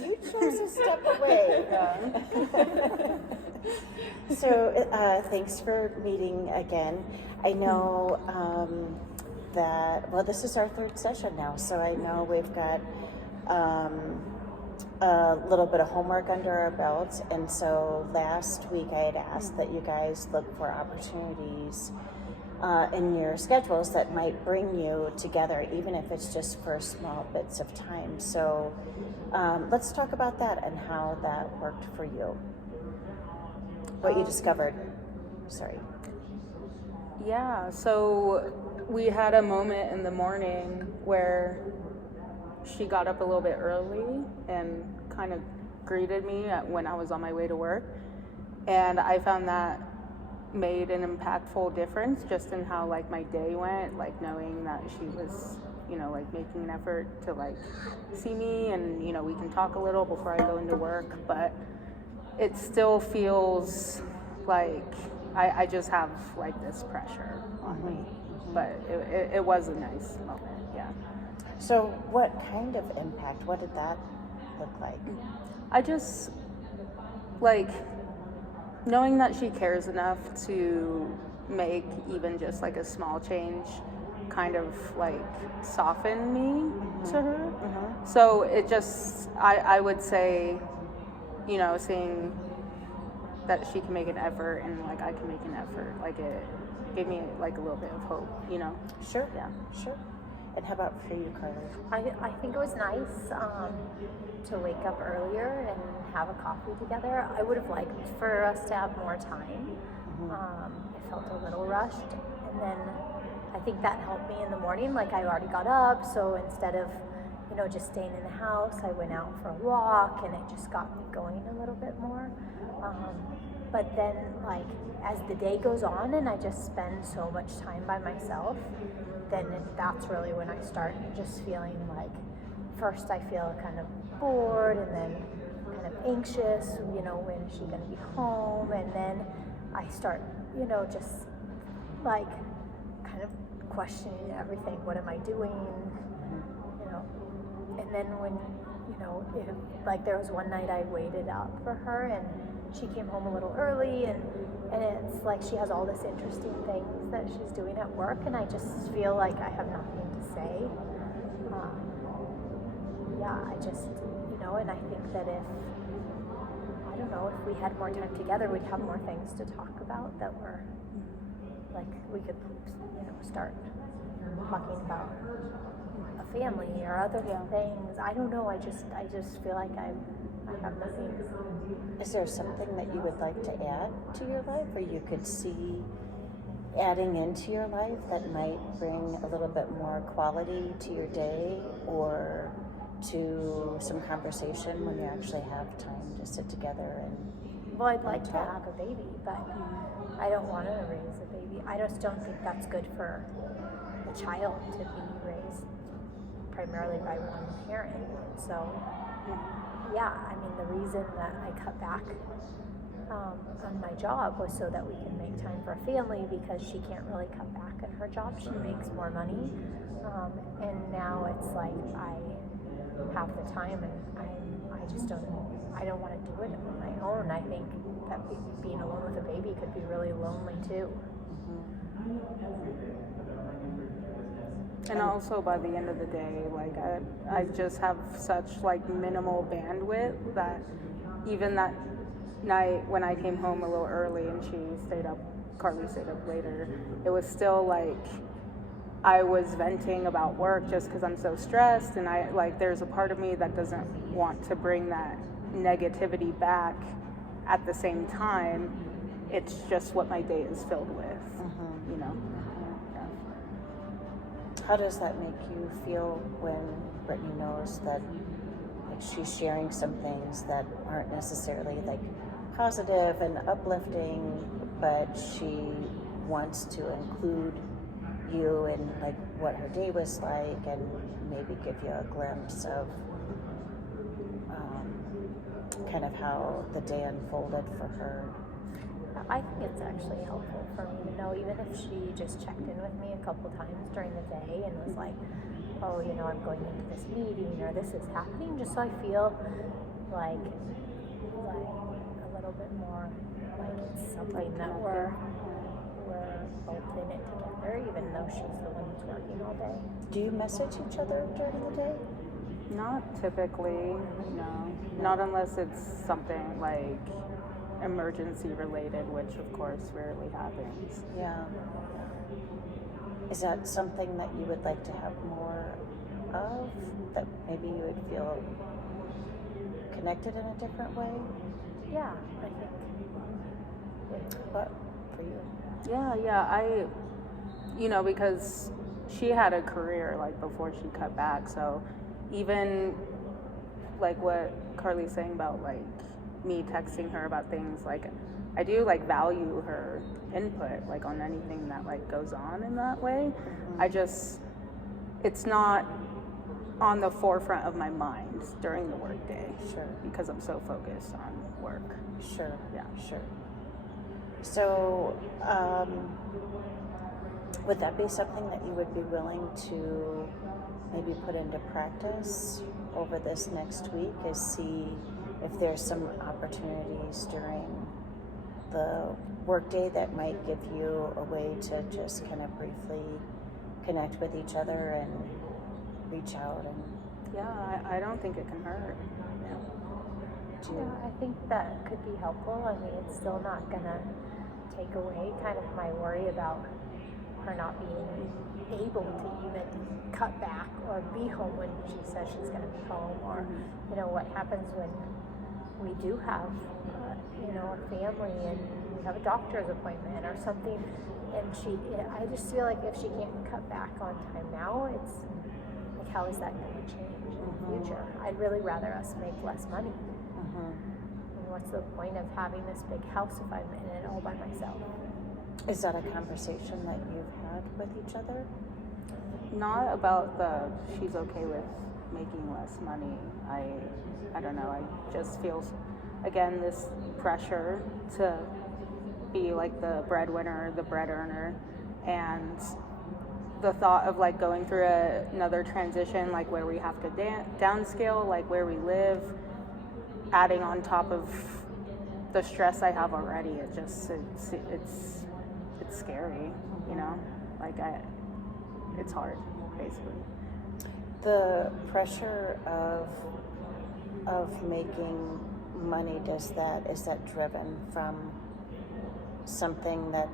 You chose to step away. So thanks for meeting again. I know that, well, this is our third session now, so I know we've got a little bit of homework under our belts. And so last week I had asked that you guys look for opportunities in your schedules that might bring you together, even if it's just for small bits of time. So let's talk about that and how that worked for you. What you discovered. Sorry. Yeah, so we had a moment in the morning where she got up a little bit early and kind of greeted me when I was on my way to work. And I found that made an impactful difference just in how like my day went, like knowing that she was, you know, like making an effort to like see me and, you know, we can talk a little before I go into work, but it still feels like I just have like this pressure on me, but it was a nice moment, yeah. So what kind of impact, what did that look like? I just, like, knowing that she cares enough to make even just like a small change kind of like soften me to her. So it just, I would say, you know, seeing that she can make an effort and like I can make an effort, like it gave me like a little bit of hope, you know? Sure. Yeah. Sure. And how about for you, Carly? I think it was nice to wake up earlier and have a coffee together. I would have liked for us to have more time. I felt a little rushed, and then I think that helped me in the morning. Like I already got up, so instead of, you know, just staying in the house, I went out for a walk, and it just got me going a little bit more. But then, like, as the day goes on and I just spend so much time by myself, then that's really when I start just feeling like, first I feel kind of bored and then kind of anxious, you know, when is she going to be home? And then I start, you know, just like kind of questioning everything. What am I doing? You know, and then when, you know, like there was one night I waited up for her and she came home a little early and it's like she has all this interesting things that she's doing at work and I just feel like I have nothing to say. I just, you know, and I think that if we had more time together, we'd have more things to talk about that were, like, we could, you know, start talking about a family or other things. I don't know, I just feel like I have nothing. Is there something that you would like to add to your life, or you could see adding into your life that might bring a little bit more quality to your day or to some conversation when you actually have time to sit together and Well, I'd like to have a baby, but I don't want to raise a baby. I just don't think that's good for a child to be raised primarily by one parent. So, yeah, I mean, the reason that I cut back on my job was so that we can make time for a family, because she can't really cut back on her job. She makes more money. And now it's like I have the time and I don't want to do it on my own. I think that being alone with a baby could be really lonely too. And also by the end of the day, like I just have such like minimal bandwidth that even that night when I came home a little early and Carly stayed up later, it was still like I was venting about work just because I'm so stressed, and I like there's a part of me that doesn't want to bring that negativity back. At the same time, it's just what my day is filled with, you know. How does that make you feel when Brittany knows that like she's sharing some things that aren't necessarily like positive and uplifting, but she wants to include you in like what her day was like and maybe give you a glimpse of kind of how the day unfolded for her? I think it's actually helpful for me to know, even if she just checked in with me a couple times during the day and was like, oh, I'm going into this meeting or this is happening, just so I feel like a little bit more like it's something that we're both in it together, even though she's the one who's working all day. Do you message each other during the day? Not typically, no. Not unless it's something like emergency related, which of course rarely happens. Yeah. Is that something that you would like to have more of? That maybe you would feel connected in a different way? Yeah, I think. What for you? Yeah, because she had a career like before she cut back, so even like what Carly's saying about like me texting her about things, like I do like value her input like on anything that like goes on in that way. It's not on the forefront of my mind during the workday. Sure. Because I'm so focused on work. Sure. Yeah. Sure. So, would that be something that you would be willing to maybe put into practice over this next week, is see if there's some opportunities during the workday that might give you a way to just kind of briefly connect with each other and reach out and I don't think it can hurt. I think that could be helpful. I mean, it's still not gonna take away kind of my worry about her not being able to even cut back or be home when she says she's going to be home, or what happens when we do have a family and we have a doctor's appointment or something, and I just feel like if she can't cut back on time now, it's like, how is that going to change in the future? I'd really rather us make less money. And what's the point of having this big house if I'm in it all by myself? Is that a conversation that you've had with each other? Not about she's okay with making less money. I don't know. I just feel, again, this pressure to be like the breadwinner, the bread earner, and the thought of like going through another transition, like where we have to downscale, like where we live, adding on top of the stress I have already. It's scary, like it's hard, basically. The pressure of making money, is that driven from something that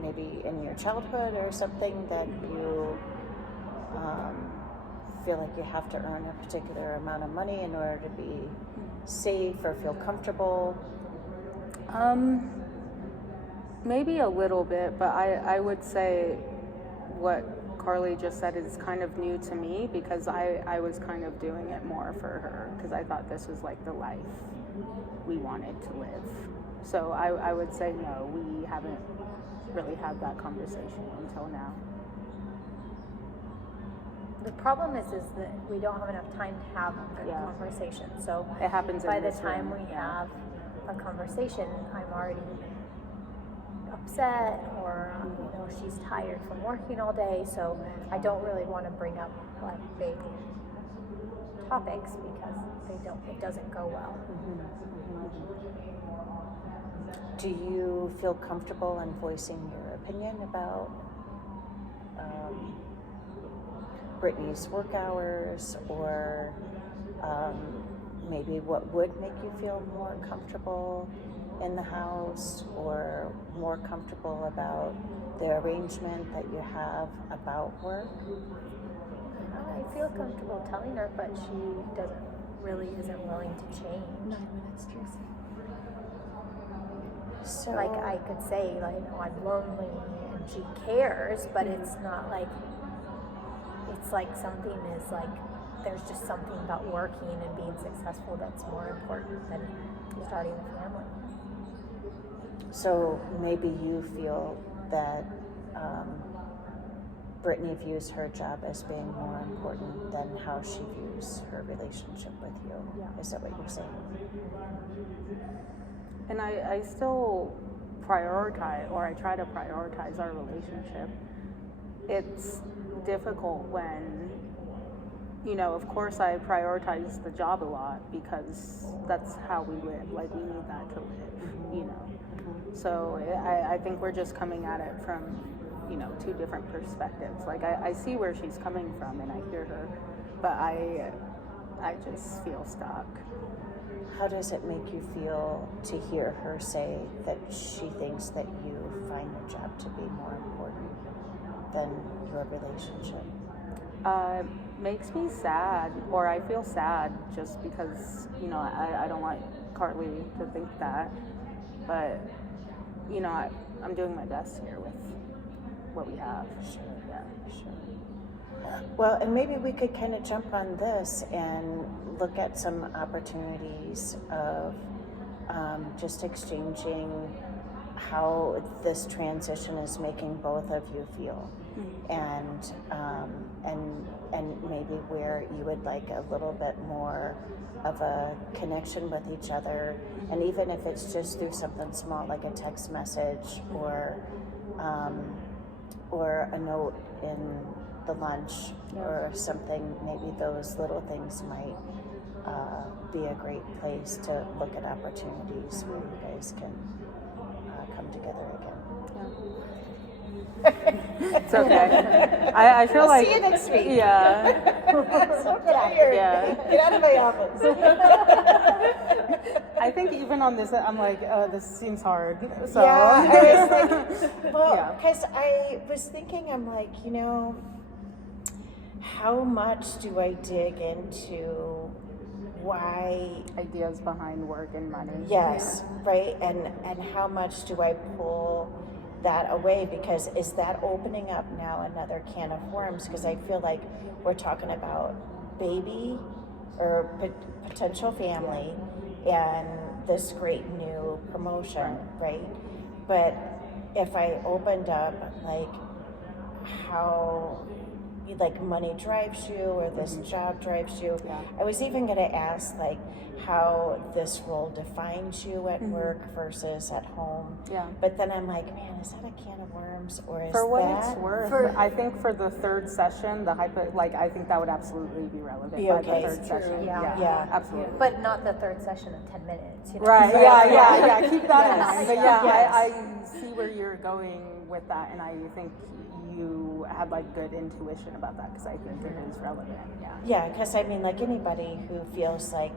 maybe in your childhood, or something that you feel like you have to earn a particular amount of money in order to be safe or feel comfortable? Maybe a little bit, but I would say what Carly just said is kind of new to me, because I was kind of doing it more for her because I thought this was like the life we wanted to live. So I would say no, we haven't really had that conversation until now. The problem is that we don't have enough time to have a good conversation. So it happens by in the this time room. we have a conversation, I'm already upset, or she's tired from working all day. So I don't really want to bring up like big topics because it doesn't go well. Do you feel comfortable in voicing your opinion about Brittany's work hours, or maybe what would make you feel more comfortable in the house, or more comfortable about the arrangement that you have about work? I feel comfortable telling her, but she isn't willing to change. 9 minutes, Tracy. So, like, I could say, like, I'm lonely, and she cares, but it's not like, it's like something is like, there's just something about working and being successful that's more important than starting a family. So maybe you feel that Brittany views her job as being more important than how she views her relationship with you. Yeah. Is that what you're saying? And I still prioritize, or I try to prioritize our relationship. It's difficult when you know, of course I prioritize the job a lot because that's how we live. Like, we need that to live, you know. So I think we're just coming at it from, you know, two different perspectives. Like, I see where she's coming from and I hear her, but I just feel stuck. How does it make you feel to hear her say that she thinks that you find your job to be more important than your relationship? Makes me sad, or I feel sad just because, you know, I don't want Carly to think that, but, you know, I'm doing my best here with what we have. Sure. Yeah. Sure. Well, and maybe we could kind of jump on this and look at some opportunities of just exchanging how this transition is making both of you feel, and maybe where you would like a little bit more of a connection with each other, and even if it's just through something small like a text message or a note in the lunch or something, maybe those little things might be a great place to look at opportunities where you guys can come together again. It's okay. I feel like, see you next week. Yeah. I'm so tired. Yeah. Get out of my office. I think even on this, I'm like, this seems hard. So. Yeah, I was like, well, Yeah. because I was thinking, I'm like, you know, how much do I dig into why? Ideas behind work and money. Yes, right, and how much do I pull that away, because is that opening up now another can of worms? Because I feel like we're talking about baby or potential family and this great new promotion, right? But if I opened up like how like money drives you or this job drives you, I was even going to ask like how this role defines you at work versus at home. Yeah. But then I'm like, man, is that a can of worms, or is For what that it's worth, I think for the third session, I think that would absolutely be relevant. Be by okay. the third session. Yeah. Absolutely. But not the third session of 10 minutes. You know? Right, yeah, keep that in mind. But yeah, Yes. I see where you're going with that, and I think you had like good intuition about that, because I think it is relevant. Yeah, because I mean, like anybody who feels like,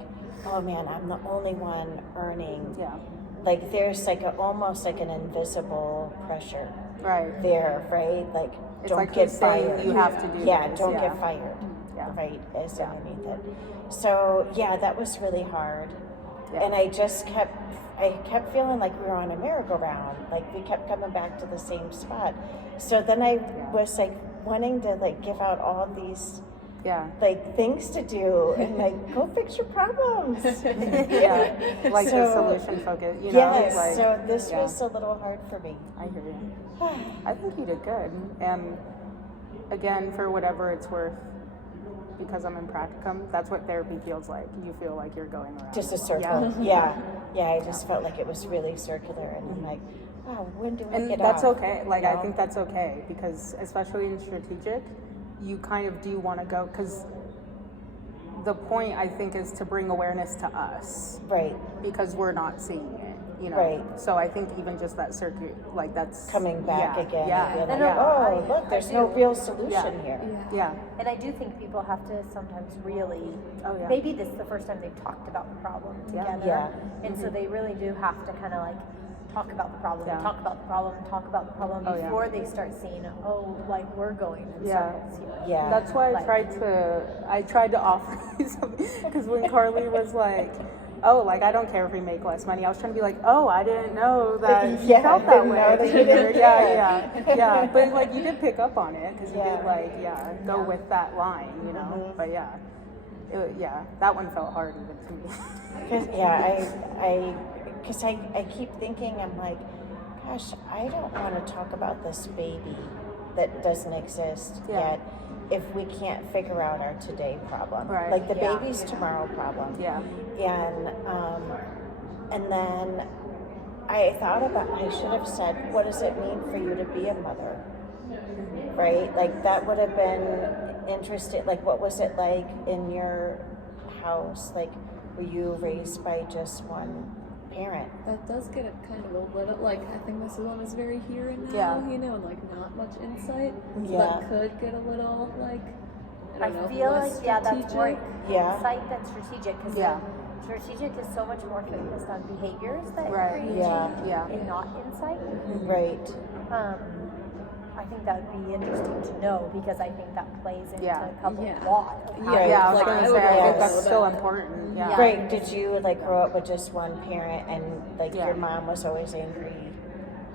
oh man, I'm the only one earning. Yeah. Like there's like almost like an invisible pressure Right. there, right? Like It's don't like get he's saying fired. you have to do Yeah, this. don't Yeah. get fired. Yeah. Right, is underneath it. So yeah, that was really hard. Yeah. And I kept feeling like we were on a merry-go-round. Like we kept coming back to the same spot. So then I was like wanting to like give out all these like things to do and like go fix your problems. Yeah. Like So- the solution focus, you know? Yes. Like, So this was a little hard for me. I hear you. I think you did good. And again, for whatever it's worth, because I'm in practicum, that's what therapy feels like. You feel like you're going around. Just a circle. Yeah. I just felt like it was really circular, and I'm like, oh, when do I And get that's off? okay. Like, I know? think that's okay, because especially in strategic, you kind of do want to go, because the point, I think, is to bring awareness to us, Right. because we're not seeing it, you know? Right. So I think even just that circuit, like that's... Coming back again. Yeah. And And being like, I- oh, look, there's I no do. real solution here. Yeah. And I do think people have to sometimes really, Oh, yeah. maybe this is the first time they've talked about the problem together. Yeah. And so they really do have to kind of like talk about the problem, Yeah. talk about the problem, talk about the problem Oh, yeah. before they start seeing, oh, like we're going in Yeah. circles here. Yeah. That's why Like- I tried to offer you something, because when Carly was like, oh, like, I don't care if we make less money, I was trying to be like, oh, I didn't know that you Yeah, felt I that didn't way. know that you didn't Yeah. But like, you did pick up on it, because you Yeah. did like, go with that line, you know? But that one felt hard even to me. Because I keep thinking, I'm like, gosh, I don't want to talk about this baby that doesn't exist yet if we can't figure out our today problem. Right. Like the Yeah. baby's tomorrow problem. Yeah. And then I thought about, I should have said, what does it mean for you to be a mother? Right? Like that would have been interested, like, what was it like in your house? Like, were you raised by just one parent? That does get it kind of a little, like, I think this one is very here and now, Yeah. you know, and like not much insight. So Yeah. that could get a little, like, I I don't know, feel like, less yeah, that's more strategic. Yeah. insight than strategic, because Yeah. strategic is so much more focused on behaviors that Right. create Yeah. change Yeah. and not insight. Right. I think that would be interesting to know, because I think that plays into Yeah. a couple Yeah. lot of how Yeah. Yeah, I was Like, gonna I say, would I think like that's to so know that. important. Yeah. Yeah. Right. Did you like grow up with just one parent and like Yeah. your mom was always angry,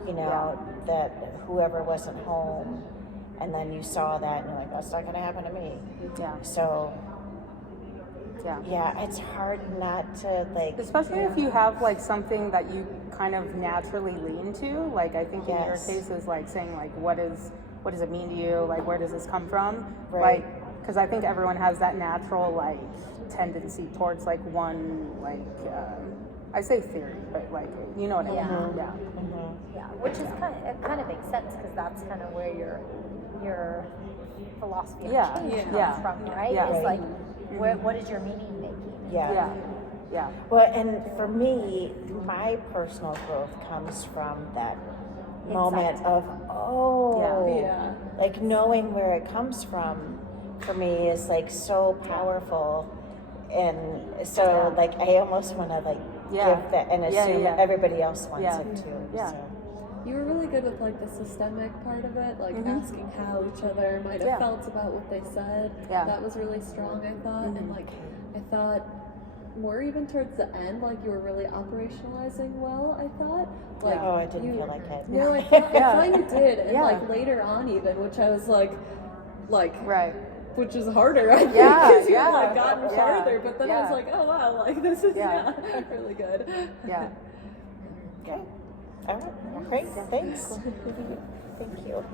you know, that whoever wasn't home, and then you saw that and you're like, that's not going to happen to me. Yeah. So Yeah. yeah, it's hard not to like. Especially if you have like something that you kind of naturally lean to. Like I think in your Yes. case is like saying like what does it mean to you? Like where does this come from? Right. Like because I think everyone has that natural like tendency towards like one like I say theory, but like you know what I mean? Yeah. Yeah. Mhm. Yeah, which is it kind of makes sense, because that's kind of where your philosophy of Yeah, change yeah, comes yeah, from, right? yeah. It's like, Mm-hmm. what is your meaning making? Yeah. Yeah. Yeah. Well, and for me, my personal growth comes from that moment of, Yeah. like knowing where it comes from for me is like so powerful. And so like I almost want to like Yeah. give that and Yeah, assume yeah. everybody else wants Yeah. it too. Yeah. So. You were really good with like the systemic part of it, like Mhm. asking how each other might have Yeah. felt about what they said. Yeah. That was really strong, I thought. Mm-hmm. And like I thought more even towards the end, like you were really operationalizing well, I thought. Like Oh, I didn't you, feel like it. No, I thought Yeah. you did. And Yeah. like later on even, which I was like Right. which is harder, I think, Yeah, because yeah, you've like gotten yeah, farther. But then I was yeah. like, oh wow, like this is Yeah. really good. Yeah. Okay. All right. Great. Thanks. Thank you.